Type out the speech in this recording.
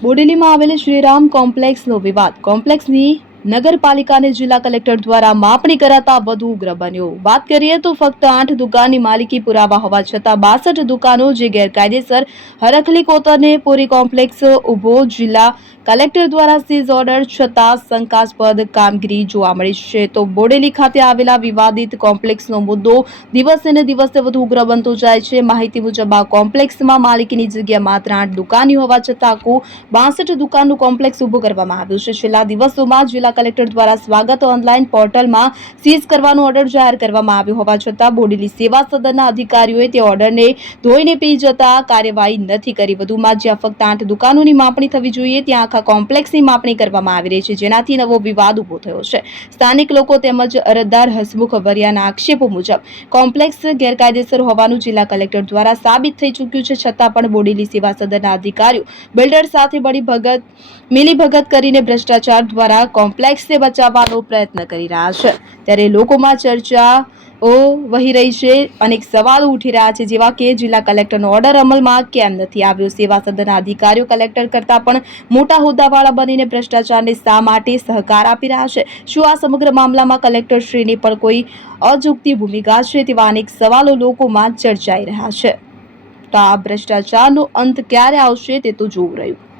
બોડેલીમાં આવેલ શ્રીરામ કોમ્પ્લેક્સનો વિવાદ. કોમ્પ્લેક્સની નગરપાલિકાને જિલ્લા કલેક્ટર દ્વારા માપણી કરાતા વધુ ઉગ્ર બન્યો. વાત કરીએ તો ફક્ત આઠ દુકાનની માલિકી પુરાવા હોવા છતાં બાસઠ દુકાનો જે ગેરકાયદેસર હરખલી કોતરને પૂરી કોમ્પ્લેક્સ ઊભો જિલ્લા કલેક્ટર દ્વારા સીઝ ઓર્ડર છતાં શંકાસ્પદ કામગીરી જોવા મળી છે. તો બોડેલી ખાતે આવેલા વિવાદિત કોમ્પ્લેક્સનો મુદ્દો દિવસે ને દિવસે વધુ ઉગ્ર બનતો જાય છે. માહિતી મુજબ આ કોમ્પ્લેક્સમાં માલિકીની જગ્યા માત્ર આઠ દુકાની હોવા છતાં આખું બાસઠ દુકાનનું કોમ્પ્લેક્સ ઊભું કરવામાં આવ્યું છે. છેલ્લા દિવસોમાં જિલ્લા કલેક્ટર દ્વારા સ્વાગત ઓનલાઈન પોર્ટલમાં સીઝ કરવાનો ઓર્ડર જાહેર કરવામાં આવ્યો હોવા છતાં બોડેલી સેવા સદનના અધિકારીઓએ તે ઓર્ડરને ધોઈને પી જતા કાર્યવાહી નથી કરી. વધુમાં જ્યાં ફક્ત આઠ દુકાનોની માપણી થવી જોઈએ, ત્યાં આખા કોમ્પ્લેક્સની માપણી કરવામાં આવી રહી છે, જેનાથી નવો વિવાદ ઊભો થયો છે. સ્થાનિક લોકો તેમજ અરજદાર હસમુખ વરિયાના આક્ષેપો મુજબ કોમ્પ્લેક્સ ગેરકાયદેસર હોવાનું જિલ્લા કલેક્ટર દ્વારા સાબિત થઈ ચૂક્યું છે. છતાં પણ બોડેલી સેવા સદનના અધિકારીઓ બિલ્ડર સાથે બળી ભગત, મિલીભગત કરીને ભ્રષ્ટાચાર દ્વારા કોમ્પ્લેક્સને બચાવવાનો પ્રયત્ન કરી રહ્યા છે. ત્યારે લોકોમાં ચર્ચાઓ વહી રહી છે. અનેક સવાલો ઉઠી રહ્યા છે, જેવા કે જિલ્લા કલેક્ટરનો ઓર્ડર અમલમાં કેમ નથી આવ્યો? સેવા સદનના અધિકારીઓ કલેક્ટર કરતા પણ મોટા હોદ્દાવાળા બનીને ભ્રષ્ટાચારને શા માટે સહકાર આપી રહ્યા છે? શું આ સમગ્ર મામલામાં કલેક્ટર શ્રીની પણ કોઈ અજુગતી ભૂમિકા છે? તેવા અનેક સવાલો લોકોમાં ચર્ચાઈ રહ્યા છે. તો આ ભ્રષ્ટાચારનો અંત ક્યારે આવશે તે તો જોવું રહ્યું.